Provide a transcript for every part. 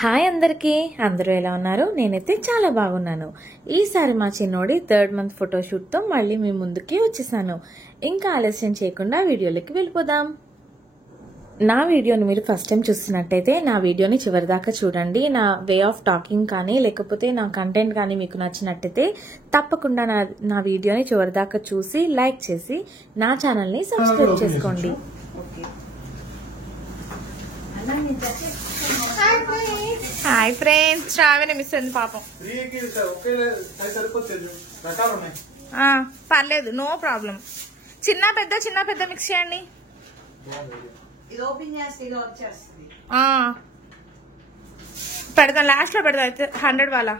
Hi అందరికీ, అందరూ ఎలా ఉన్నారు? నేనైతే చాలా బాగున్నాను. ఈసారి మా చిన్నోడి 3rd month ఫోటోషూట్తో మళ్ళీ మీ ముందుకి వచ్చేసాను. ఇంకా ఆలస్యం చేయకుండా వీడియోలోకి వెళ్ళిపోదాం. నా వీడియోని మీరు ఫస్ట్ టైం చూస్తున్నట్టయితే నా వీడియోని చివరిదాకా చూడండి. నా వే ఆఫ్ టాకింగ్ కానీ లేకపోతే నా కంటెంట్ కానీ మీకు నచ్చినట్టయితే తప్పకుండా నా వీడియోని చివరిదాకా చూసి లైక్ చేసి నా ఛానల్ని సబ్స్క్రైబ్ చేసుకోండి. హాయ్ ఫ్రెండ్స్, శ్రావణి మిస్ అయింది పాపం. పర్లేదు, నో ప్రాబ్లం. చిన్న పెద్ద మిక్స్ చేయండి. పెడతాను, లాస్ట్ లో పెడతా. అయితే 100 వాళ్ళ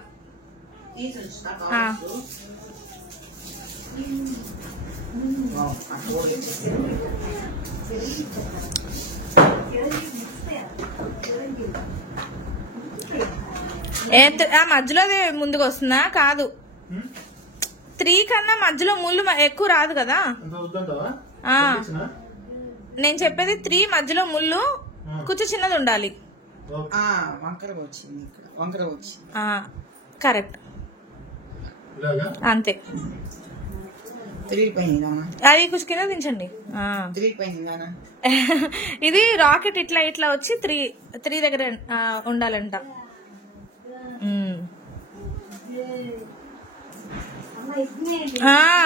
మధ్యలో ముందుకు వస్తుందా? కాదు, 3 కన్నా మధ్యలో ముళ్ళు ఎక్కువ రాదు కదా. నేను చెప్పేది 3 మధ్యలో ముళ్ళు కొంచెం చిన్నది ఉండాలి. కరెక్ట్, అంతే. అది కొంచెం కింద దించండి. ఇది రాకెట్ ఇట్లా వచ్చి 3 దగ్గర ఉండాలంట.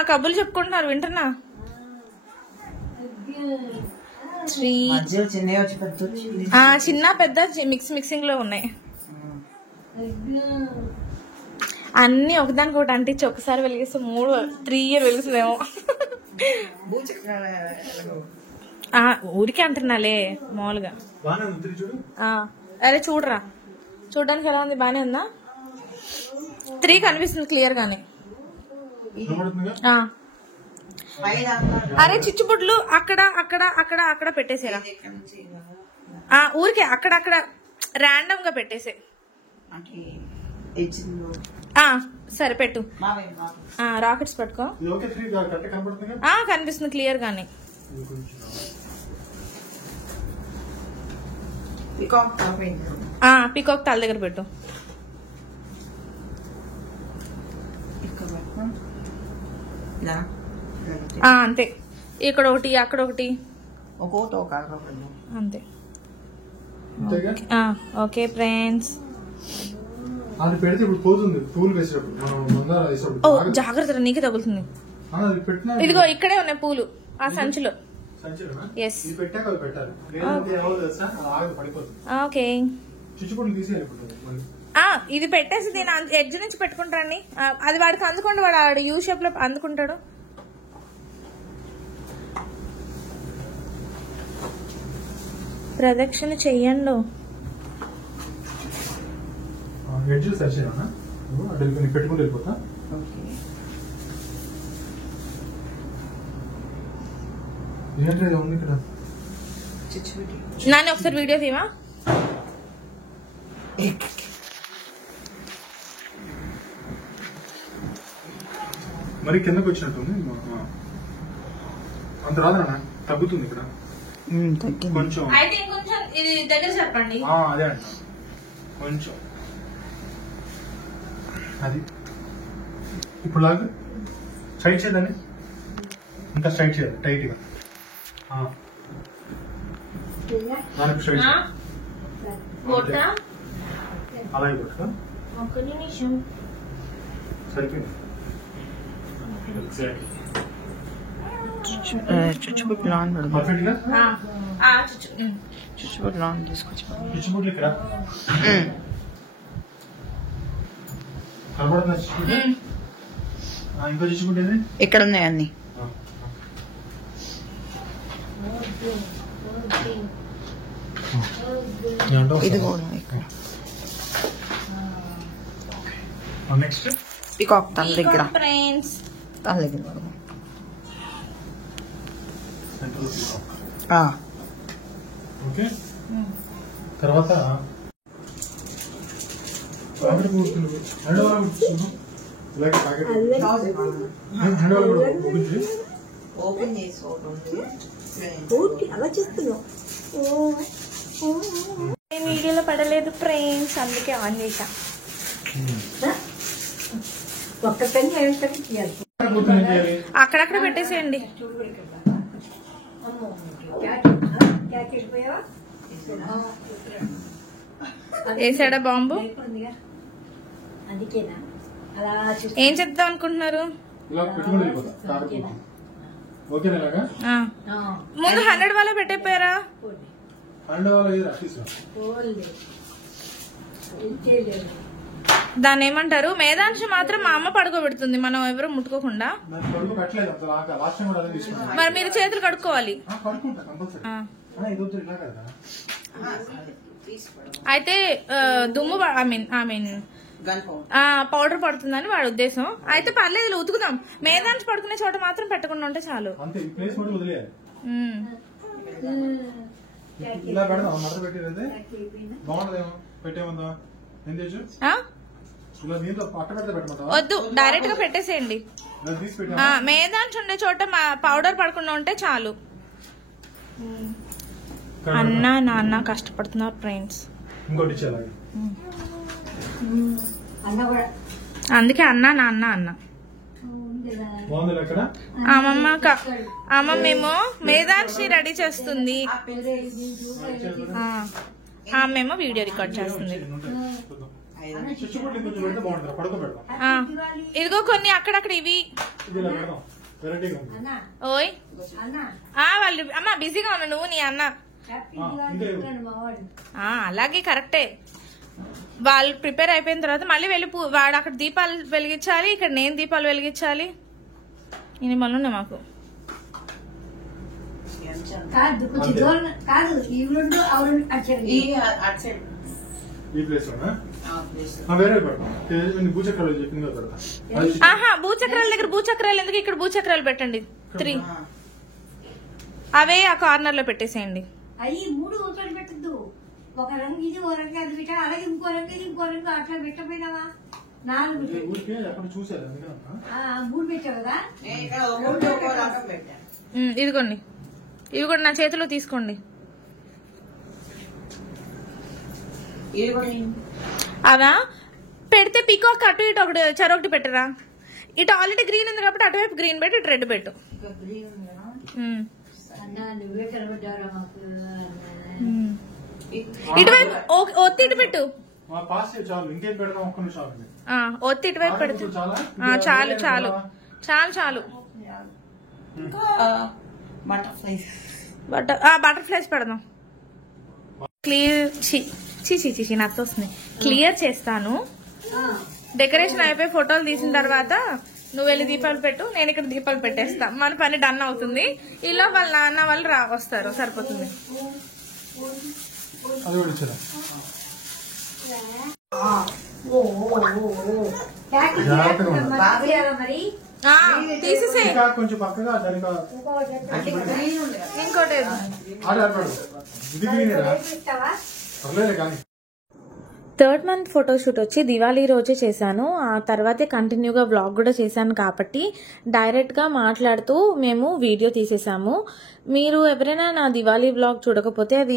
కబుర్లు చెప్పుకుంటున్నారు, వింటున్నా. 3 చిన్న పెద్ద మిక్సింగ్ లో ఉన్నాయి. అన్ని ఒకదానికి ఒకటి అంటించి ఒకసారి వెలిగిస్తే 3 ఇయర్ వెలుగుతుందేమో. ఊరికే అంటున్నాలే మామూలుగా. అరే చూడరా, చూడడానికి ఎలా ఉంది? బానే ఉందా? 3 కనిపిస్తుంది క్లియర్ గానే. అరే చిచ్చుబుడ్లు అక్కడ అక్కడ అక్కడ అక్కడ పెట్టేసేరా. ఊరికే అక్కడక్కడ ర్యాండమ్ గా పెట్టేసే. సరే పెట్టు. రాకెట్స్ పట్టుకో. కనిపిస్తుంది క్లియర్ గానే. పికాక్ తల దగ్గర పెట్టు. అంతే, ఇక్కడ ఒకటి అక్కడ ఒకటి అంతే. ఓకే ఫ్రెండ్స్, జాగ్రత్త, నీకే తగులుతుంది. ఇదిగో ఇక్కడే ఉన్నాయి పూలు ఆ సంచిలో. ఓకే, ఇది పెట్టేసి దీని ఎడ్జ్ నుంచి పెట్టుకుంటాండి. అది వాడికి అందుకోండి, వాడు యూ షేప్ లో అందుకుంటాడు. ప్రదక్షిణ చెయ్యండు. నాన్న ఒకసారి వీడియో తీవా. మరి కిందకి వచ్చినట్టుంది. అంత రాదన్నా, తగ్గుతుంది ఇక్కడ కొంచెం. ఇది దగ్గర చెప్పండి. అదే అంట కొంచెం. అది ఇప్పుడు లాగా స్ట్రైట్ చేయదని, ఇంకా స్ట్రైట్ చేయాలి టైట్ గా. దానికి స్ట్రైట్ అలాగే కొట్టుకో. ఒక్క నిమిషం. సరిపోయింది. చుచ్చుబుడ్లు ఆన్ చుచ్చుబుడ్లు ఆన్ తీసుకొచ్చి చుచ్చుబుడ్లు ఇక్కడ కనబడుతుందా? ఇంకో చుచ్చుబుడ్లు ఏది? ఇక్కడ ఉన్నాయి అన్ని. ఇది కూడా ఇక్కడ. నెక్స్ట్ పికాక్ తల దగ్గర. ఫ్రెండ్స్ తల దగ్గర ఓకే. తర్వాత ఓపెన్ చేసి అలా చేస్తున్నావు. నేను వీడియోలో పడలేదు ఫ్రెండ్స్, అందుకే ఆన్ చేసా. అక్కడక్కడ పెట్టేసేయండి. వేసాడా బాంబు? ఏం చెప్తాం అనుకుంటున్నారు? ముందు 100 వాళ్ళ పెట్టేపోయారా? దాన్ని ఏమంటారు? మేధాంశ మాత్రం మా అమ్మ పడుకోబెడుతుంది, మనం ఎవరు ముట్టుకోకుండా. మరి మీరు చేతులు కడుక్కోవాలి. అయితే దుమ్ము ఐ మీన్ పౌడర్ పడుతుందని వాడి ఉద్దేశం. అయితే పర్లేదు, ఉతుకుదాం. మేధాంశ పడుకునే చోట మాత్రం పెట్టకుండా ఉంటే చాలు. వద్దు, డైరెక్ట్ గా పెట్టేసేయండి. మేధాంశ ఉండే చోట పౌడర్ పడకుండా ఉంటే చాలు. అన్న నాన్న కష్టపడుతున్నారు ఫ్రెండ్స్, అందుకే అన్న నాన్న అన్న. అమ్మమ్మేమో మేధాంశి రెడీ చేస్తుంది, ఆమెమో వీడియో రికార్డ్ చేస్తుంది. ఇదిగో కొన్ని అక్కడక్కడ ఇవి. ఓయ్ వాళ్ళు అమ్మ బిజీగా ఉన్నా, నువ్వు నీ అన్న. అలాగే కరెక్టే. వాళ్ళు ప్రిపేర్ అయిపోయిన తర్వాత మళ్ళీ వెళ్ళి వాడు అక్కడ దీపాలు వెలిగించాలి, ఇక్కడ నేను దీపాలు వెలిగించాలి. ఇన్ని పనులు ఉన్నాయి మాకు. భూచక్రాల దగ్గర భూచక్రాలు ఎందుకు? ఇక్కడ భూచక్రాలు పెట్టండి 3. అవే ఆ కార్నర్ లో పెట్టేసేయండి. అయ్యి 3 ఊసలు పెట్టద్దు. ఒక రంగు ఇది, ఒక రంగు అది పెట్టాలి. అలాగే ఇంకో రంగు ఇది, ఇంకో రంగు అట్లా పెట్టపోయినావా? 4 3 పెట్టావు కదా. ఇదిగోండి, ఇవి కూడా నా చేతిలో తీసుకోండి. అవా పెడితే పీకాక్ అటు ఇటు ఒకటి చెరొకటి పెట్టరా. ఇటు ఆల్రెడీ గ్రీన్ ఉంది కాబట్టి అటువైపు గ్రీన్ పెట్టు, ఇటు రెడ్ పెట్టు. ఇటువైపు ఒత్తి ఇటు పెట్టు, ఒత్తి ఇటువైపు పెడుతు. చాలు చాలు చాలు చాలు. బటర్ఫ్లైస్ పెడదాం. క్లియర్ చీ నాతో వస్తుంది. క్లియర్ చేస్తాను. డెకరేషన్ అయిపోయి ఫోటోలు తీసిన తర్వాత నువ్వు వెళ్ళి దీపాలు పెట్టు, నేను ఇక్కడ దీపాలు పెట్టేస్తా. మన పని డన్ అవుతుంది. ఇలా వాళ్ళ నాన్న వాళ్ళు వస్తారు, సరిపోతుంది. తీసేసే. ఇంకోటి థర్డ్ మంత్ ఫోటోషూట్ వచ్చి దివాళీ రోజే చేశాను. ఆ తర్వాతే కంటిన్యూగా వ్లాగ్ కూడా చేశాను కాబట్టి డైరెక్ట్గా మాట్లాడుతూ మేము వీడియో తీసేసాము. మీరు ఎవరైనా నా దివాళీ వ్లాగ్ చూడకపోతే అది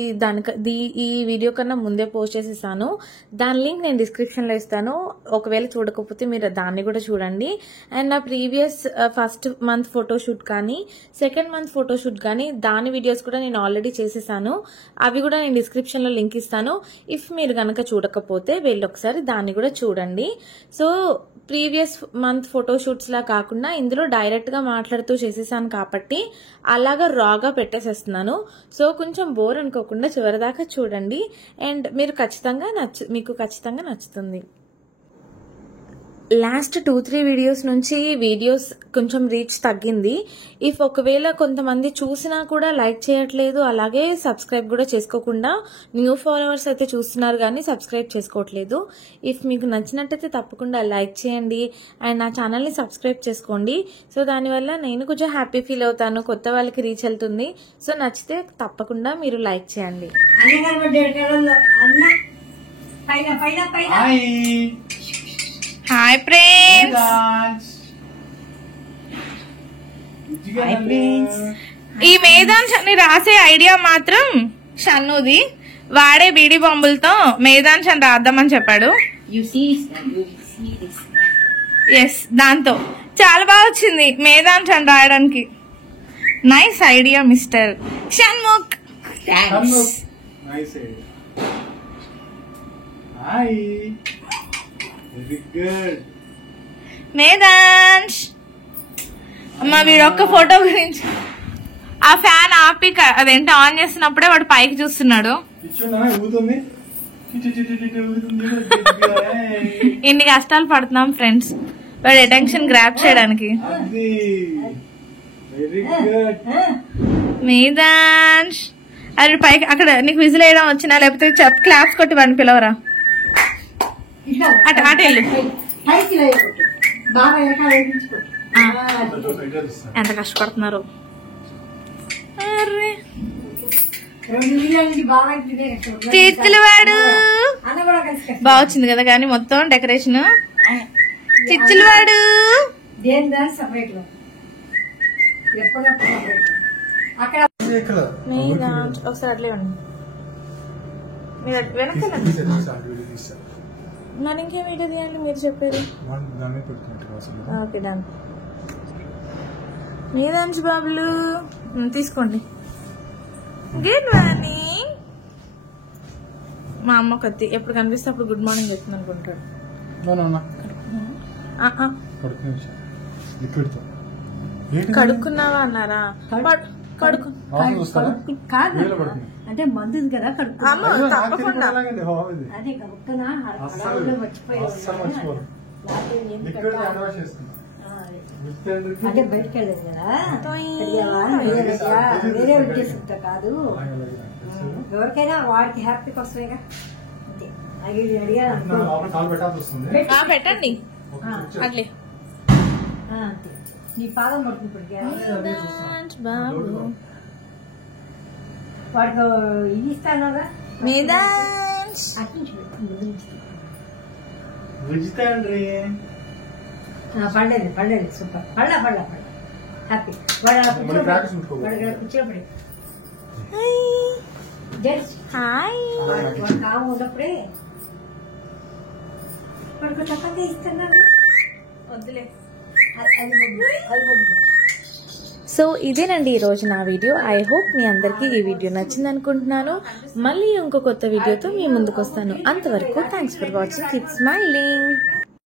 ఈ వీడియో కన్నా ముందే పోస్ట్ చేసేసాను. దాని లింక్ నేను డిస్క్రిప్షన్లో ఇస్తాను. ఒకవేళ చూడకపోతే మీరు దాన్ని కూడా చూడండి. అండ్ నా ప్రీవియస్ ఫస్ట్ మంత్ ఫోటోషూట్ కానీ సెకండ్ మంత్ ఫోటోషూట్ కానీ దాని వీడియోస్ కూడా నేను ఆల్రెడీ చేసేసాను. అవి కూడా నేను డిస్క్రిప్షన్లో లింక్ ఇస్తాను. ఇఫ్ మీరు కనుక చూడకపోతే వెళ్ళి ఒకసారి దాన్ని కూడా చూడండి. సో ప్రీవియస్ మంత్ ఫోటోషూట్స్ లా కాకుండా ఇందులో డైరెక్ట్ గా మాట్లాడుతూ చేసేసాను కాబట్టి అలాగా రాగా పెట్టేసేస్తున్నాను. సో కొంచెం బోర్ అనుకోకుండా చివరిదాకా చూడండి అండ్ మీకు ఖచ్చితంగా నచ్చుతుంది. లాస్ట్ 2-3 వీడియోస్ నుంచి వీడియోస్ కొంచెం రీచ్ తగ్గింది. ఇఫ్ ఒకవేళ కొంతమంది చూసినా కూడా లైక్ చేయట్లేదు, అలాగే సబ్స్క్రైబ్ కూడా చేసుకోకుండా న్యూ ఫాలోవర్స్ అయితే చూస్తున్నారు కానీ సబ్స్క్రైబ్ చేసుకోవట్లేదు. ఇఫ్ మీకు నచ్చినట్టయితే తప్పకుండా లైక్ చేయండి అండ్ నా ఛానల్ని సబ్స్క్రైబ్ చేసుకోండి. సో దానివల్ల నేను కొంచెం హ్యాపీ ఫీల్ అవుతాను, కొత్త వాళ్ళకి రీచ్ వెళ్తుంది. సో నచ్చితే తప్పకుండా మీరు లైక్ చేయండి. Hi friends. ఈ మేధాంశాన్ని రాసే ఐడియా మాత్రం షన్నుది. వాడే బీడీ బాంబులతో మేదాన్స్ అని రాద్దామని చెప్పాడు. ఎస్, దాంతో చాలా బాగా వచ్చింది మేదాన్స్ అని రాయడానికి. Nice idea mister Shanmukh. Nice idea. Hi, very good. మేదాన్స్ అమ్మ వీడొక్క ఫోటో గురించి ఆ ఫ్యాన్ ఆపి అదేంటి ఆన్ చేస్తున్నప్పుడే వాడు పైకి చూస్తున్నాడు. ఊగుతుంది. ఇన్ని కష్టాలు పడుతున్నాం ఫ్రెండ్స్ వాడి అటెన్షన్ గ్రాప్ చేయడానికి. మేదాన్స్ అది పైకి అక్కడ నీకు విజిల్ వేయడం వచ్చినా లేకపోతే క్లాప్స్ కొట్టి వాడిని పిలవరా. అటు అటు వెళ్ళు. ఎంత కష్టపడుతున్నారు. చిచ్చులు వాడు బాగా వచ్చింది కదా కానీ మొత్తం డెకరేషన్. చిచ్చులు వాడు ఒకసారి అట్లే ఉండి వెనక మరి ఇంకేం వీడియో తీయండి మీరు చెప్పారు. Okay done. మేదాన్స్ బాబులు తీసుకోండి. Good morning. మా అమ్మ కొద్ది ఎప్పుడు కనిపిస్తే అప్పుడు గుడ్ మార్నింగ్ చెప్తుంది అనుకుంటాడు. కడుక్కున్నావా అన్నారా? అంటే మందు కదా తప్పకుండా అదే కడుక్కున్నా అంటే బయటకు వెళ్ళదు కదా వేరే ఉద్దేశంతో కాదు. ఎవరికైనా వాడికి హ్యాపీ కోసమేగా. పెట్టండి అట్లే. నీ పాదం పడుతుంది వాడికి ఇది ఇస్తాను కదా. మేదాన్స్ పడలేదు పడలేదు సూపర్ పడలా పడలా పడలా హ్యాపీ. వాడు కూర్చోబడి కాము ఉన్నప్పుడే వాడికి తక్కువ ఇస్తున్నాను. వద్దులే. సో ఇదేనండి ఈరోజు నా వీడియో. ఐ హోప్ మీ అందరికీ ఈ వీడియో నచ్చింది అనుకుంటున్నాను. మళ్ళీ ఇంకో కొత్త వీడియోతో మీ ముందుకు వస్తాను. అంతవరకు thanks for watching. Keep smiling.